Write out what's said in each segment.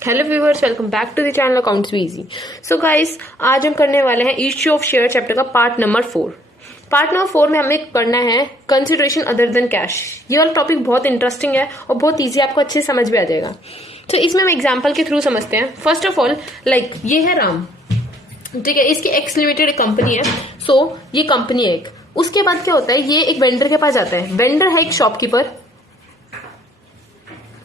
Hello viewers, welcome back to the channel accounts easy. So guys, आज हम करने वाले हैं इश्यू ऑफ शेयर चैप्टर का पार्ट नंबर 4। पार्ट नंबर 4 में हमें करना है कंसिडरेशन अदर देन कैश। ये वाला टॉपिक बहुत इंटरेस्टिंग है और बहुत इजी, आपको अच्छे समझ में आ जाएगा। तो इसमें हम एग्जाम्पल के थ्रू समझते हैं। फर्स्ट ऑफ ऑल, लाइक ये है राम, ठीक है, इसकी एक्स लिमिटेड कंपनी है। सो ये कंपनी है एक। उसके बाद क्या होता है, ये एक वेंडर के पास जाता है। वेंडर है एक शॉपकीपर,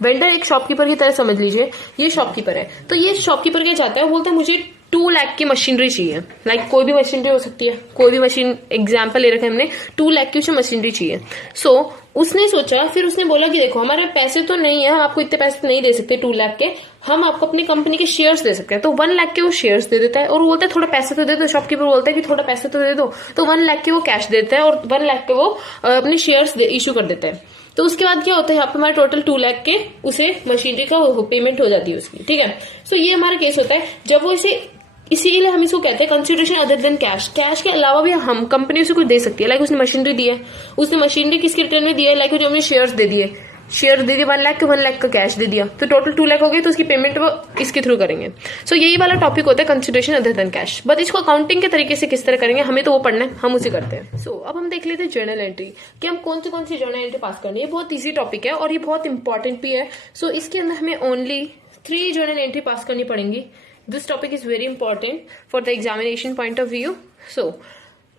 वेंडर एक शॉपकीपर की तरह समझ लीजिए, ये शॉपकीपर है। तो ये शॉपकीपर क्या चाहता है, बोलता है मुझे 2 लाख की मशीनरी चाहिए। लाइक कोई भी मशीनरी हो सकती है, कोई भी मशीन, एग्जाम्पल ले रखे हमने, 2 लाख की उसे मशीनरी चाहिए। सो उसने सोचा, फिर उसने बोला कि देखो हमारे पैसे तो नहीं है, हम आपको इतने पैसे नहीं दे सकते 2 लाख के, हम आपको अपनी कंपनी के शेयर्स दे सकते हैं। तो 1 लाख के वो शेयर्स दे देता है और बोलता है थोड़ा पैसे तो दे दो। शॉपकीपर बोलता है कि थोड़ा पैसे तो दे दो, तो 1 लाख के वो कैश देता है और 1 लाख के वो अपने शेयर्स इशू कर देता है। तो उसके बाद क्या होता है, यहाँ पे हमारे टोटल 2 लाख के उसे मशीनरी का पेमेंट हो जाती है उसकी, ठीक है। सो ये हमारा केस होता है जब वो इसे, इसीलिए हम इसको कहते हैं consideration other than cash. Cash के अलावा भी हम कंपनी उसे कुछ दे सकती है। लाइक उसने मशीनरी दी है, उसने मशीनरी किसके रिटर्न में दी है, लाइक जो हमने शेयर्स दे दिए, शेयर दे दिए 1 लाख के, 1 लाख का कैश दे दिया, तो टोटल 2 लाख हो गए। तो उसकी पेमेंट वो इसके थ्रू करेंगे। सो यही वाला टॉपिक होता है consideration other than cash. But इसको अकाउंटिंग के तरीके से किस तरह करेंगे, हमें तो वो पढ़ना है, हम उसे करते हैं। सो अब हम देख लेते हैं जर्नल एंट्री, कि हम कौन सी जर्नल एंट्री पास करनी है। बहुत ईजी टॉपिक है और ये बहुत इंपॉर्टेंट भी है। सो इसके अंदर हमें ओनली 3 जर्नल एंट्री पास करनी पड़ेंगी। This topic is very important for the examination point of view. So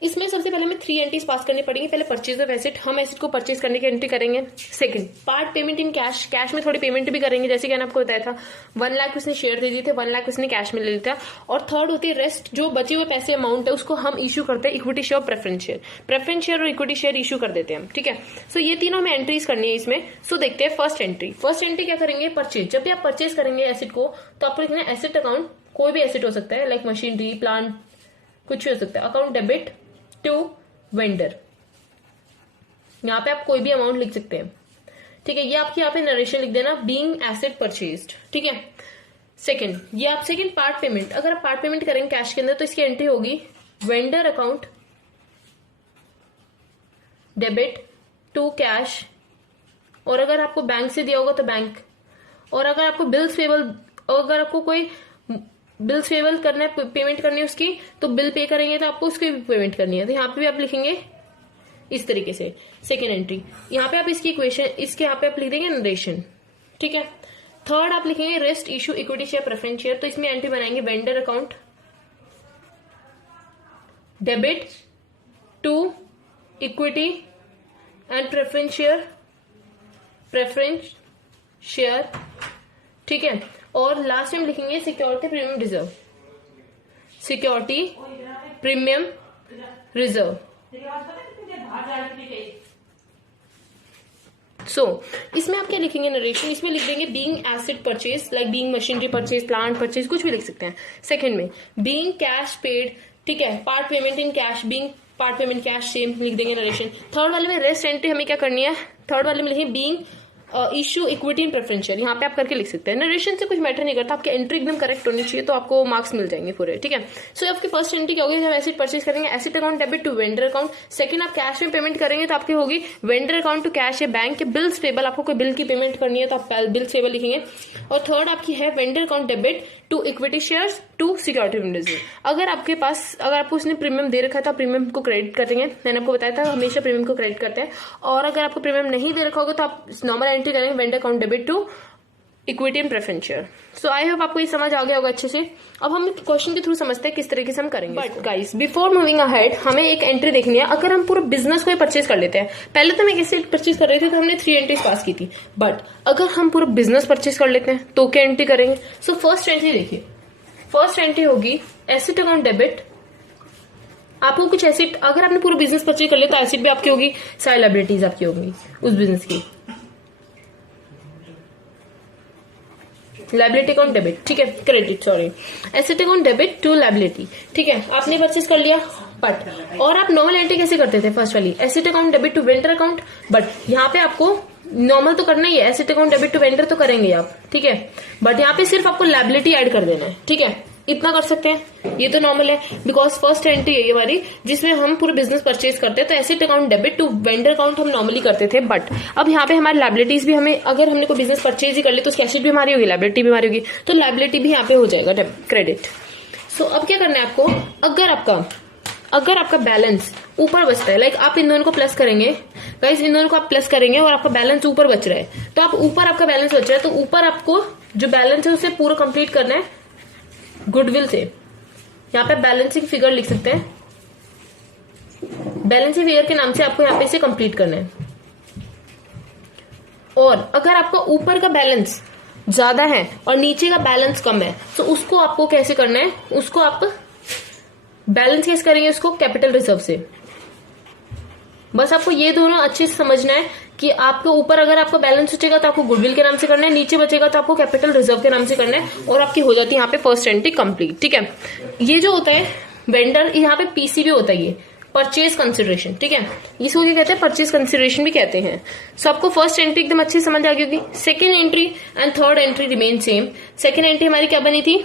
इसमें सबसे पहले हमें 3 एंट्रीज पास करनी पड़ेंगी। पहले परचेज ऑफ एसेट, हम एसेट को परचेज करने की एंट्री करेंगे। Second, part payment in cash, cash में थोड़ी पेमेंट भी करेंगे, जैसे कि मैंने आपको बताया था 1 लाख उसने शेयर दे दिए थे, 1 लाख उसने कैश में ले लिया था। और थर्ड होती है रेस्ट, जो बचे हुए पैसे अमाउंट है उसको हम इशू करते हैं इक्विटी शेयर और प्रेफरेंस शेयर। प्रेफरेंस शेयर और इक्विटी शेयर इशू कर देते हैं हम, ठीक है। सो ये तीनों हमें एंट्रीज करनी है इसमें। सो देखते हैं फर्स्ट एंट्री। फर्स्ट एंट्री क्या करेंगे, परचेज। जब भी आप परचेज करेंगे एसेट को, तो आपको लिखना है एसेट अकाउंट, कोई भी एसेट हो सकता है, लाइक मशीनरी, प्लांट, कुछ भी हो सकता है। अकाउंट डेबिट टू वेंडर, यहाँ पे आप कोई भी अमाउंट लिख सकते हैं, ठीक है। ये आपकी यहाँ पे नरेशन लिख देना, बीइंग एसेट परचेज्ड, ठीक है। सेकंड, ये आप सेकंड पार्ट पेमेंट, अगर आप पार्ट पेमेंट करेंगे कैश के अंदर तो इसकी एंट्री होगी vendor account debit to cash, और अगर आपको बैंक से दिया होगा तो बैंक, और अगर आपको बिल्स पेबल, अगर आपको कोई बिल्स पेबल करना है, पेमेंट करनी है उसकी, तो बिल पे करेंगे तो आपको उसकी भी पेमेंट करनी है। तो यहाँ पे भी आप लिखेंगे इस तरीके से सेकेंड एंट्री। यहाँ पे आप इसकी इक्वेशन, इसके यहाँ पे आप लिख देंगे नरेशन, ठीक है। थर्ड आप लिखेंगे rest issue equity share preference share, तो इसमें एंट्री बनाएंगे vendor account debit to equity and preference share, ठीक है। और लास्ट में लिखेंगे security premium reserve, security premium reserve. So इसमें आप क्या लिखेंगे नरेशन, इसमें लिख देंगे being asset purchase, like being machinery purchase, plant purchase, कुछ भी लिख सकते हैं। सेकंड में बीइंग कैश पेड, ठीक है, part payment in cash, being part payment cash, same लिख देंगे नरेशन। थर्ड वाले में रेस्ट एंट्री हमें क्या करनी है, थर्ड वाले में लिखेंगे being issue equity in preference share, यहाँ पे आप करके लिख सकते हैं। नरेशन से कुछ मैटर नहीं करता, आपकी एंट्री एकदम करेक्ट होनी चाहिए, तो आपको मार्क्स मिल जाएंगे पूरे, ठीक है। सो आपकी फर्स्ट एंट्री क्या होगी, जब एसेट परचेज करेंगे asset account debit to vendor account. Second, आप कैश में पेमेंट करेंगे तो आपकी होगी वेंडर अकाउंट टू कैश या बैंक के बिल्स पेबल, आपको कोई बिल की पेमेंट करनी है तो आप बिल्स पेबल लिखेंगे। और थर्ड आपकी है vendor account debit to equity shares to security reserve. अगर आपके पास, अगर आपको उसने प्रीमियम दे रखा है तो आप प्रीमियम को क्रेडिट कर देंगे, मैंने आपको बताया था हमेशा प्रीमियम को क्रेडिट करते हैं। और अगर आपको प्रीमियम नहीं दे रखा होगा तो आप नॉर्मल एंट्री करेंगे vendor account debit to equity and preference share. So I hope आपको ये समझ आ गया होगा अच्छे से। अब हम क्वेश्चन के थ्रू समझते हैं किस तरीके से हम करेंगे। But guys, before moving ahead हमें एक एंट्री देखनी है। अगर हम पूरा बिजनेस को परचेज कर लेते हैं, पहले तो मैं कैसे परचेज कर रहे थे तो हमने 3 एंट्रीज पास की थी, बट अगर हम पूरा बिजनेस परचेज कर लेते हैं तो क्या एंट्री करेंगे। सो फर्स्ट एंट्री देखिए, फर्स्ट एंट्री होगी एसेट अकाउंट डेबिट। आपको कुछ एसेट, अगर आपने पूरा बिजनेस परचेज कर लिया तो एसेट भी आपकी होगी, सारी लायबिलिटीज आपकी होगी उस बिजनेस की, लायबिलिटी अकाउंट डेबिट, ठीक है, credit, sorry, asset account debit to liability, ठीक है। आपने परचेज कर लिया, बट और आप नॉर्मल एंट्री कैसे करते थे, फर्स्ट वाली asset account debit to vendor account, but यहाँ पे आपको नॉर्मल तो करना ही है, asset account debit to vendor तो करेंगे आप, ठीक है। बट यहाँ पे सिर्फ आपको लायबिलिटी ऐड कर देना है, ठीक है। इतना कर सकते हैं, ये तो नॉर्मल है बिकॉज फर्स्ट एंट्री है ये हमारी जिसमें हम पूरे बिजनेस परचेज करते हैं। तो asset account debit to vendor account हम नॉर्मली करते थे, बट अब यहाँ पे हमारी लाइबिलिटीज भी हमें, अगर हमने कोई बिजनेस परचेज ही कर ली तो उसकी एसेट भी हमारी होगी, लाइबिलिटी भी हमारी होगी, तो लाइबिलिटी भी यहाँ पे हो जाएगा क्रेडिट। सो अब क्या करना है आपको, अगर आपका बैलेंस ऊपर बचता है, लाइक आप इन दोनों को प्लस करेंगे गाइस, इन दोनों को आप प्लस करेंगे और आपका बैलेंस ऊपर बच रहा है, तो आप ऊपर आपका बैलेंस बच रहा है, तो ऊपर आपको जो बैलेंस है उसे पूरा कंप्लीट करना है गुडविल से। यहाँ पे बैलेंसिंग फिगर लिख सकते हैं, बैलेंसिंग फिगर के नाम से आपको यहाँ पे इसे कंप्लीट करना है। और अगर आपका ऊपर का बैलेंस ज्यादा है और नीचे का बैलेंस कम है, तो उसको आपको कैसे करना है, उसको आप बैलेंस कैसे करेंगे, उसको कैपिटल रिजर्व से। बस आपको ये दोनों अच्छे से समझना है कि आपके ऊपर अगर आपका बैलेंस बचेगा तो आपको गुडविल के नाम से करना है, नीचे बचेगा तो आपको कैपिटल रिजर्व के नाम से करना है, और आपकी हो जाती है यहाँ पे फर्स्ट एंट्री कंप्लीट। ठीक है, ये जो होता है वेंडर, यहाँ पे पीसीबी होता है, ये परचेज कंसिडरेशन। ठीक है, इसको क्या कहते हैं, परचेज कंसिडरेशन भी कहते हैं। सो आपको फर्स्ट एंट्री एकदम अच्छे से समझ आ गई होगी। Second entry and third entry remain same. Second entry हमारी क्या बनी थी,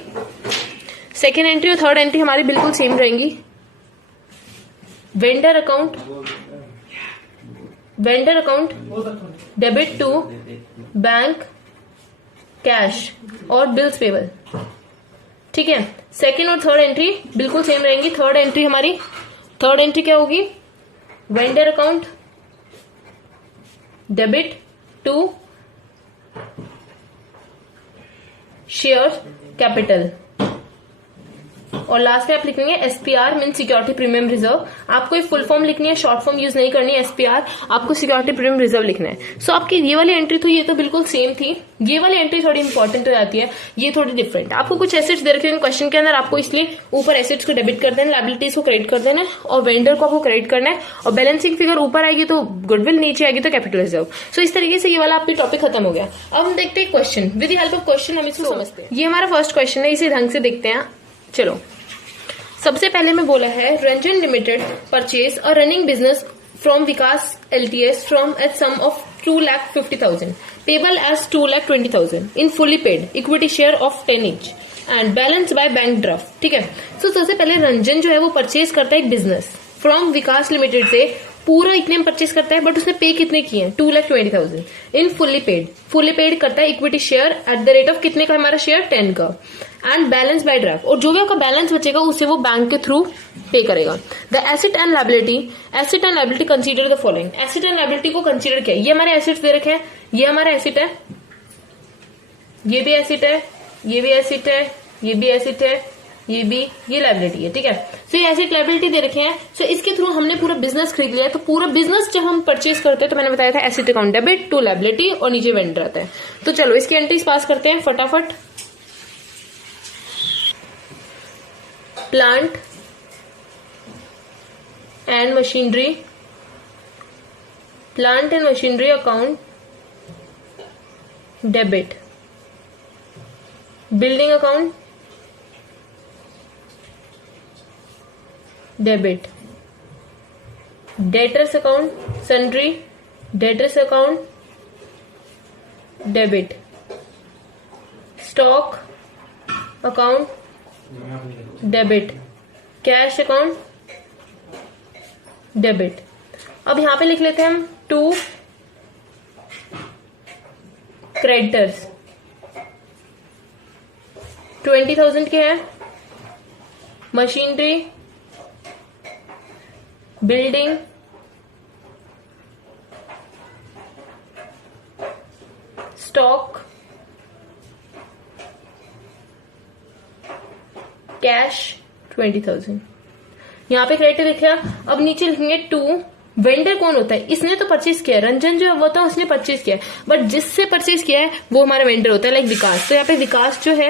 सेकेंड एंट्री और थर्ड एंट्री हमारी बिल्कुल सेम रहेंगी। Vendor account debit to bank cash और बिल्स पेबल। ठीक है, सेकेंड और थर्ड एंट्री बिल्कुल सेम रहेंगी। थर्ड एंट्री क्या होगी, vendor account debit to share capital, और लास्ट में आप लिखेंगे SPR mean security premium reserve. आपको एक फुल फॉर्म लिखनी है, शॉर्ट फॉर्म यूज नहीं करनी है, एसपीआर आपको सिक्योरिटी प्रीमियम रिजर्व लिखना है। सो आपकी ये वाली एंट्री तो ये तो बिल्कुल सेम थी, ये वाली एंट्री थोड़ी इंपॉर्टेंट हो जाती है, ये थोड़ी डिफरेंट। आपको कुछ एसेट्स दे रखे हैं क्वेश्चन के अंदर, आपको इसलिए ऊपर एसेट्स को डेबिट कर देना, लाइबिलिटीज को क्रेडिट कर देना, और वेंडर को आपको क्रेडिट करना है, और बैलेंसिंग फिगर ऊपर आएगी तो गुडविल, नीचे आएगी तो कैपिटल रिजर्व। सो इस तरीके से ये वाला आपकी टॉपिक खत्म हो गया। अब हम देखते हैं question, with the help of question हम इसको समझते हैं। ये हमारा फर्स्ट क्वेश्चन है, इसे ढंग से देखते हैं। चलो, सबसे पहले में बोला है Ranjan limited purchase a running business from Vikas LTS from at sum of 2,50,000 payable as 2,20,000 in fully paid equity share of 10 each and balance by bank draft. ठीक है, तो सबसे पहले रंजन जो है वो परचेज करता है एक बिजनेस फ्रॉम विकास लिमिटेड से, पूरा इतने में परचेज करता है, बट उसने पे कितने किए हैं, 2,20,000 इन फुली पेड करता है equity share at the rate of कितने का हमारा शेयर, 10 का, एंड बैलेंस बाय ड्राफ्ट, और जो भी आपका बैलेंस बचेगा उसे वो बैंक के थ्रू पे करेगा। The asset and liability consider the following. Asset and liability को कंसीडर किया, ये हमारे एसेट्स दे रखे हैं, ये हमारा एसेट है, ये भी एसेट है, ये भी एसेट है, ये भी एसेट है, ये भी, ये लाइबिलिटी है। ठीक है, तो ये एसेट लाइबिलिटी दे रखे हैं। सो इसके थ्रू हमने पूरा बिजनेस खरीद लिया है, तो पूरा बिजनेस जब हम परचेज करते हैं तो मैंने बताया था asset account debit to liability और नीचे वेंडर आता है। तो चलो इसकी एंट्रीज पास करते हैं फटाफट। Plant and machinery account debit, building account debit, debtors account sundry debtors account debit, stock account debit, cash account debit. अब यहां पे लिख लेते हैं हम 2 क्रेडिटर्स, 20,000 के हैं, मशीनरी, बिल्डिंग, स्टॉक, कैश 20,000। यहाँ पे क्रेडिट लिखा। अब नीचे लिखेंगे 2। वेंडर कौन होता है, इसने तो परचेज किया है, रंजन जो होता है उसने परचेज किया है, बट जिससे परचेज किया है वो हमारा वेंडर होता है, लाइक विकास। तो यहाँ पे विकास जो है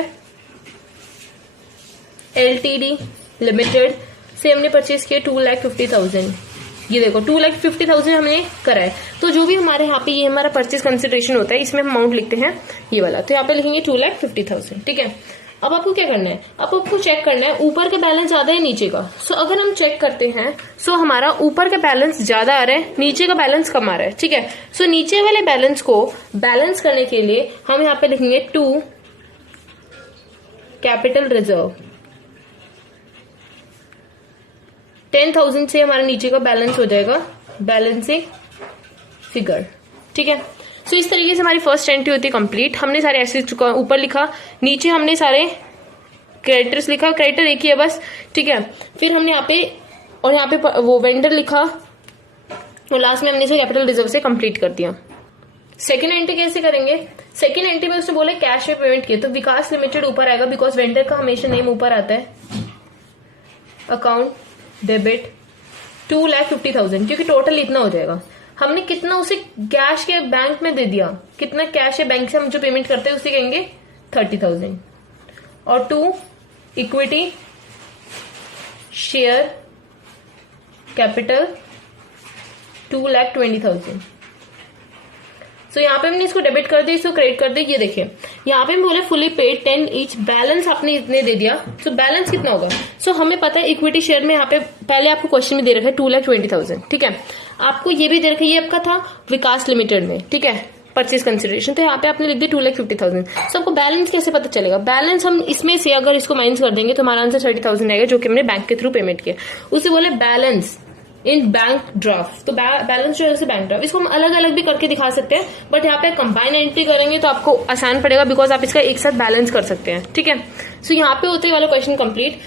एलटीडी लिमिटेड से हमने परचेज किया 2,50,000। ये देखो 2,50,000 हमने करा है। तो जो भी हमारे यहाँ पे ये हमारा परचेज कंसिडरेशन होता है, इसमें हम अमाउंट लिखते हैं ये वाला। तो यहाँ पे लिखेंगे 2,50,000। ठीक है, अब आपको क्या करना है, अब आपको चेक करना है ऊपर का बैलेंस ज्यादा है नीचे का। सो अगर हम चेक करते हैं, सो हमारा ऊपर का बैलेंस ज्यादा आ रहा है, नीचे का बैलेंस कम आ रहा है। ठीक है, सो नीचे वाले बैलेंस को बैलेंस करने के लिए हम यहाँ पे लिखेंगे 2 कैपिटल रिजर्व। 10,000 से हमारा नीचे का बैलेंस हो जाएगा बैलेंसिंग फिगर। ठीक है, सो इस तरीके से हमारी फर्स्ट एंट्री होती है कंप्लीट। हमने सारे एसेट्स को ऊपर लिखा, नीचे हमने सारे क्रेडिटर्स लिखा, क्रेडिटर एक ही है बस। ठीक है, फिर हमने यहाँ पे और यहाँ पे वो वेंडर लिखा और लास्ट में हमने इसे कैपिटल रिजर्व से कंप्लीट कर दिया। सेकंड एंट्री कैसे करेंगे? सेकंड एंट्री में उसने बोला कैश में पेमेंट किया तो विकास लिमिटेड ऊपर आएगा बिकॉज वेंडर का हमेशा नेम ऊपर आता है। अकाउंट डेबिट 2,50,000 क्योंकि टोटल इतना हो जाएगा। हमने कितना उसे कैश के बैंक में दे दिया, कितना कैश है बैंक से हम जो पेमेंट करते हैं उसे कहेंगे 30,000। और 2 इक्विटी शेयर कैपिटल 2,20,000। सो यहाँ पे हमने इसको डेबिट कर दिया, इसको क्रेडिट कर दिया। ये देखिए यहाँ पे हम बोले फुली पेड 10 ईच, बैलेंस आपने इतने दे दिया। सो बैलेंस कितना होगा? सो हमें पता है इक्विटी शेयर में यहाँ पे पहले आपको क्वेश्चन में दे रखा है 2,20,000। ठीक है, आपको ये भी दे रखा है, ये आपका था विकास लिमिटेड में। ठीक है, परचेज कंसिडरेशन, तो यहाँ पे आपने लिख दिया 2,50,000। सो आपको बैलेंस कैसे पता चलेगा? बैलेंस हम इसमें से अगर इसको माइनस कर देंगे तो हमारा आंसर 30,000 आएगा जो कि हमने बैंक के थ्रू पेमेंट किया। उसे बोले बैलेंस इन बैंक ड्राफ्ट, तो बैलेंस जो है बैंक ड्राफ्ट, इसको हम अलग अलग भी करके दिखा सकते हैं बट यहाँ पे कंबाइन एंट्री करेंगे तो आपको आसान पड़ेगा बिकॉज आप इसका एक साथ बैलेंस कर सकते हैं। ठीक है, सो यहाँ पे होते वाला क्वेश्चन कंप्लीट।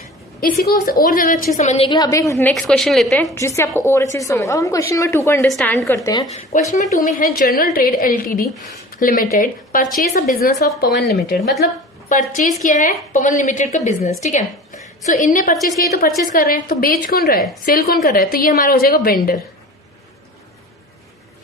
इसी को और ज्यादा अच्छे समझने के लिए अब एक नेक्स्ट क्वेश्चन लेते हैं जिससे आपको और अच्छे से समझ। अब हम क्वेश्चन नंबर 2 को अंडरस्टैंड करते हैं। क्वेश्चन नंबर 2 में है general trade LTD limited purchase a business of Pawan limited, मतलब परचेज किया है पवन लिमिटेड का बिजनेस। ठीक है, सो इनने परचेज किया तो परचेज कर रहे हैं, तो बेच कौन रहा है? सेल कौन कर रहा है? तो ये हमारा हो जाएगा वेंडर।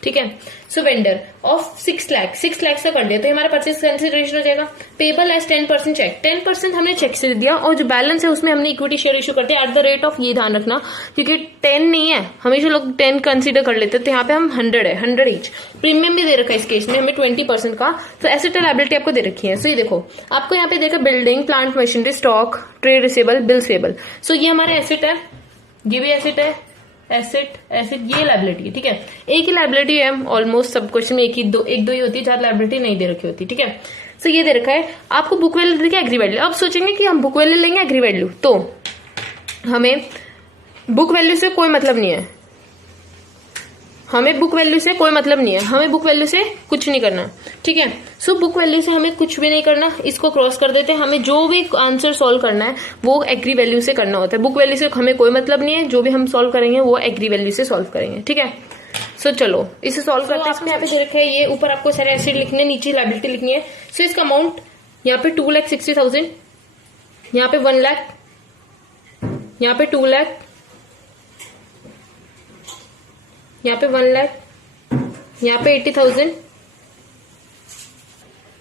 ठीक है, सो वेंडर ऑफ 6 लाख से कर दिया तो हमारा परचेज कंसिडरेशन हो जाएगा। पेबल एज 10% चेक, 10% हमने चेक से दिया और जो बैलेंस है उसमें हमने इक्विटी शेयर इशू करते हैं एट द रेट ऑफ, ये ध्यान रखना क्योंकि 10 नहीं है, हमेशा लोग 10 कंसिडर कर लेते हैं, तो यहाँ पे हम 100 है, 100 ईच। प्रीमियम भी दे रखा है इस केस में हमें 20% का। तो एसेट एंड लायबिलिटी आपको दे रखी है। सो ये देखो आपको यहाँ पे देखा building, plant machinery, stock, trade receivable, bills payable. So ये हमारे एसेट है, ये भी एसेट है, एसेट ये लायबिलिटी है। ठीक है, एक ही लायबिलिटी है ऑलमोस्ट सब क्वेश्चन में, एक दो ही होती है, ज्यादा लायबिलिटी नहीं दे रखी होती। ठीक है, सो ये दे रखा है आपको बुक वैल्यू देखिए, एग्री वैल्यू। अब सोचेंगे कि हम बुक वैल्यू लेंगे एग्री वैल्यू, तो हमें बुक वैल्यू से कोई मतलब नहीं है, हमें बुक वैल्यू से कोई मतलब नहीं है, हमें बुक वैल्यू से कुछ नहीं करना। ठीक है, सो बुक वैल्यू से हमें कुछ भी नहीं करना, इसको क्रॉस कर देते हैं। हमें जो भी आंसर सॉल्व करना है वो एग्री वैल्यू से करना होता है, बुक वैल्यू से हमें कोई मतलब नहीं है, जो भी हम सॉल्व करेंगे वो एग्री वैल्यू से सॉल्व करेंगे। ठीक है, सो चलो इसे सॉल्व करते हैं। यहाँ पे दे रखा है ये ऊपर आपको सारे एसेट लिखने, नीचे लायबिलिटी लिखनी है। सो इसका अमाउंट यहाँ पे 2,60,000, यहाँ पे 1 लाख, यहाँ पे 2 लाख, यहाँ पे 1 लाख, यहाँ पे 80,000,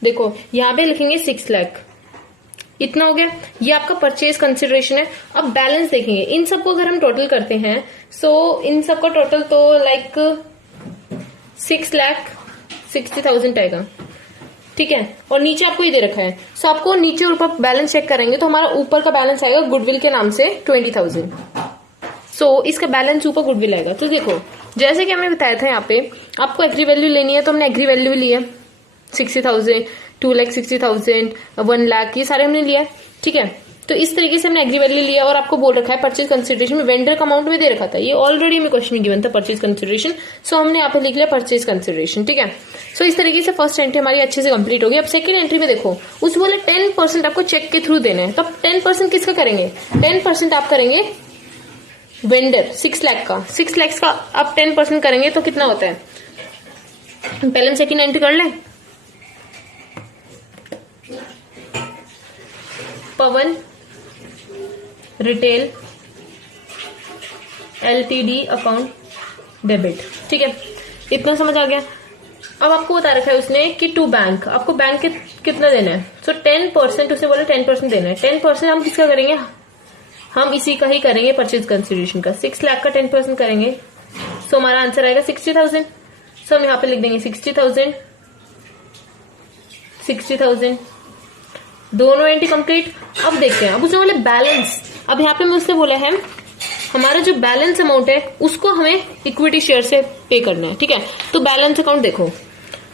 देखो यहाँ पे लिखेंगे 6 लाख, इतना हो गया। ये आपका परचेज कंसिडरेशन है। अब बैलेंस देखेंगे, इन सबको अगर हम टोटल करते हैं सो इन सबका टोटल तो लाइक 6,60,000 आएगा। ठीक है, और नीचे आपको ये दे रखा है, सो आपको नीचे और ऊपर बैलेंस चेक करेंगे तो हमारा ऊपर का बैलेंस आएगा गुडविल के नाम से 20,000। सो इसका बैलेंस ऊपर गुडविल आएगा। तो देखो जैसे कि हमने बताया था यहाँ पे आपको एग्री वैल्यू लेनी है तो हमने एग्री वैल्यू ली है 60,000, 2,60,000, 1 लाख, ये सारे हमने लिया है। ठीक है, तो इस तरीके से हमने एग्री वैल्यू लिया और आपको बोल रखा है परचेज कंसिडरेशन में वेंडर का अमाउंट में दे रखा था, ये ऑलरेडी हमें क्वेश्चन में गिवन था परचेज कंसिडरेशन। सो हमने यहाँ पे लिख लिया परचेज कंसिडरेशन। ठीक है, सो इस तरीके से फर्स्ट एंट्री हमारी अच्छे से कंप्लीट होगी। अब सेकंड एंट्री में देखो उस बोले 10% आपको चेक के थ्रू देना है, तो 10% किसका करेंगे? 10% आप करेंगे वेंडर 6 लाख का, 6 लाख का आप 10% करेंगे तो कितना होता है? पहले हम सेकंड एंट्री कर लें। पवन रिटेल एलटीडी अकाउंट डेबिट। ठीक है, इतना समझ आ गया। अब आपको बता रखा है उसने कि टू बैंक, आपको बैंक के कितना देना है? सो 10%, उसे बोले 10% देना है। 10% हम किसका करेंगे? हम इसी का ही करेंगे परचेज कंसिडरेशन का। 6 लाख का 10% करेंगे सो हमारा आंसर आएगा 60,000। सो हम यहाँ पे लिख देंगे 60,000, 60,000, दोनों एंट्री कंप्लीट। अब देखते हैं, अब उसने बोले बैलेंस। अब यहाँ पे मैं उसने बोला है हमारा जो बैलेंस अमाउंट है उसको हमें इक्विटी शेयर से पे करना है। ठीक है, तो बैलेंस अकाउंट देखो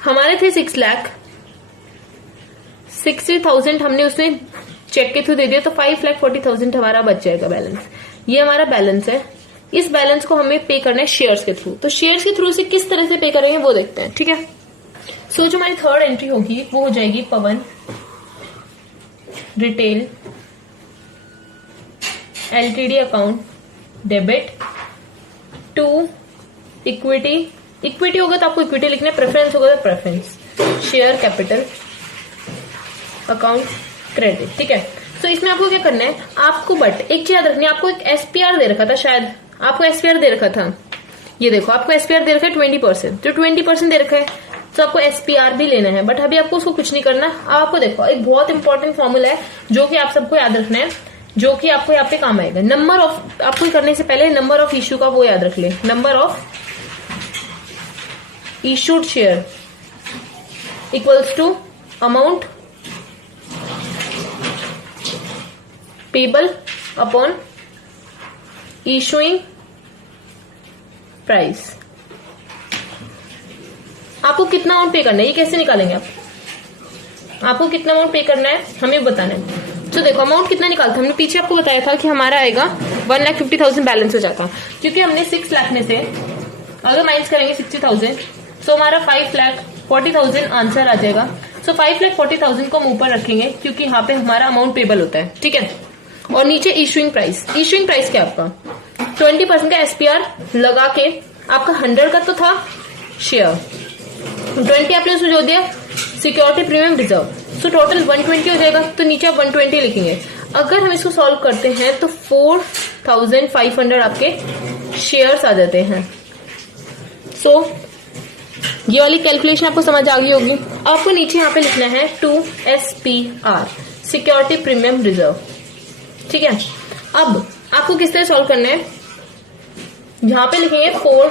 हमारे थे 6 लाख, 60,000 हमने उसने चेक के थ्रू दे दिया तो 5,40,000 हमारा बच जाएगा बैलेंस। ये हमारा बैलेंस है इस बैलेंस को हमें पे करना है शेयर्स के थ्रू। तो शेयर्स के थ्रू से किस तरह से पे करेंगे वो देखते हैं, ठीक है। सो जो हमारी थर्ड एंट्री होगी वो हो जाएगी Pawan retail LTD account debit to equity. Equity होगा तो आपको इक्विटी लिखना है, प्रेफरेंस होगा तो preference, share capital account credit, ठीक है। तो इसमें आपको क्या करना है, आपको बट एक चीज याद रखनी है, आपको एक एसपीआर दे रखा था, शायद आपको एसपीआर दे रखा था, ये देखो आपको एसपीआर दे रखा है 20%, तो 20% दे रखा है तो आपको एसपीआर भी लेना है, बट अभी आपको उसको कुछ नहीं करना। आपको देखो एक बहुत इंपॉर्टेंट फॉर्मूला है जो कि आप सबको याद रखना है, जो कि आपको यहाँ पे काम आएगा। नंबर ऑफ, आपको करने से पहले नंबर ऑफ इश्यू का वो याद रख ले, number of issued share equals to amount payable upon issuing price. आपको कितना अमाउंट पे करना है, ये कैसे निकालेंगे आप, आपको कितना अमाउंट पे करना है हमें बताना है। तो देखो अमाउंट कितना निकालता, हमने पीछे आपको बताया था कि हमारा आएगा 1,50,000 बैलेंस हो जाता, क्योंकि हमने 6 लाख में से अगर माइनस करेंगे 60,000 तो हमारा 5,40,000 आंसर आ जाएगा। सो 5,40,000 को हम ऊपर रखेंगे क्योंकि यहाँ पे हमारा अमाउंट पेबल होता है, ठीक है। और नीचे इशूइंग प्राइस, इशूइंग प्राइस क्या आपका 20% का एसपीआर लगा के, आपका 100 का तो था शेयर, 20 आपने उसमें जोड़ दिया security premium reserve, so total 120 हो जाएगा। तो नीचे आप 120 लिखेंगे। अगर हम इसको सॉल्व करते हैं तो 4,500 आपके शेयर्स आ जाते हैं। सो ये वाली कैलकुलेशन आपको समझ आ गई होगी। आपको नीचे यहाँ पे लिखना है 2SPR सिक्योरिटी प्रीमियम रिजर्व, ठीक है। अब आपको किस तरह सॉल्व करना है, यहाँ पे लिखेंगे 4,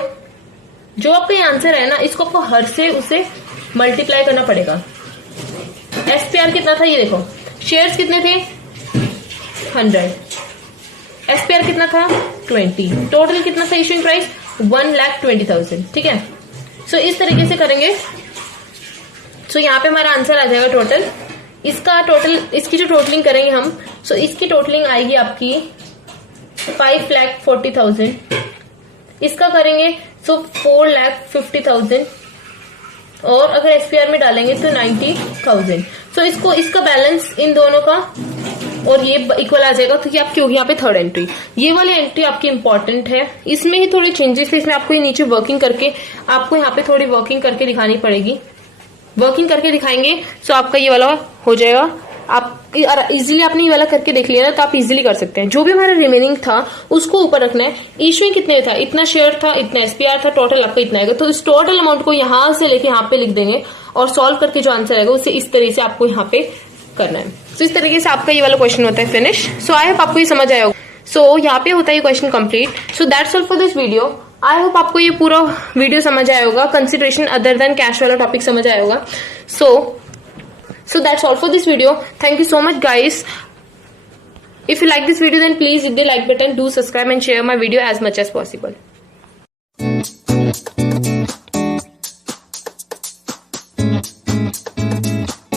जो आपका ये आंसर है ना इसको आपको हर से उसे मल्टीप्लाई करना पड़ेगा। एसपीआर कितना था ये देखो, शेयर्स कितने थे 100, एसपीआर कितना था 20, टोटल कितना था इशूइंग प्राइस 1,20,000, ठीक है। सो इस तरीके से करेंगे। सो यहाँ पे हमारा आंसर आ जाएगा टोटल, इसका टोटल, इसकी जो टोटलिंग करेंगे हम, सो इसकी टोटलिंग आएगी आपकी 5,40,000, इसका करेंगे सो 4,50,000, और अगर एसपीआर में डालेंगे तो 90,000। सो इसको, इसका बैलेंस इन दोनों का और ये इक्वल आ जाएगा। तो ये आपकी होगी यहाँ पे थर्ड एंट्री। ये वाली एंट्री आपकी इंपॉर्टेंट है, इसमें ही थोड़े चेंजेस है, इसमें आपको ये नीचे वर्किंग करके, आपको यहाँ पे थोड़ी वर्किंग करके दिखानी पड़ेगी, वर्किंग करके दिखाएंगे सो आपका ये वाला हो जाएगा। आप इजीली आपने ये वाला करके देख लिया ना तो आप इजीली कर सकते हैं। जो भी हमारा रिमेनिंग था उसको ऊपर रखना है। इशूइंग कितने था, इतना शेयर था, इतना एसपीआर था, टोटल आपका इतना आएगा। तो इस टोटल अमाउंट को यहाँ से लेके यहाँ पे लिख देंगे और सॉल्व करके जो आंसर आएगा उसे इस तरह से आपको यहाँ पे करना है। तो इस तरीके से आपका ये वाला क्वेश्चन होता है फिनिश। सो आई होप आपको ये समझ आया होगा। सो यहाँ पे होता है ये question complete. So that's all for this video. I hope आपको ये पूरा वीडियो समझ आया होगा, कंसिडरेशन अदर देन कैश वाला टॉपिक समझ आया होगा। So that's all for this video. Thank you so much guys. If you like this video then please hit the like button, do subscribe and share my video as much as possible.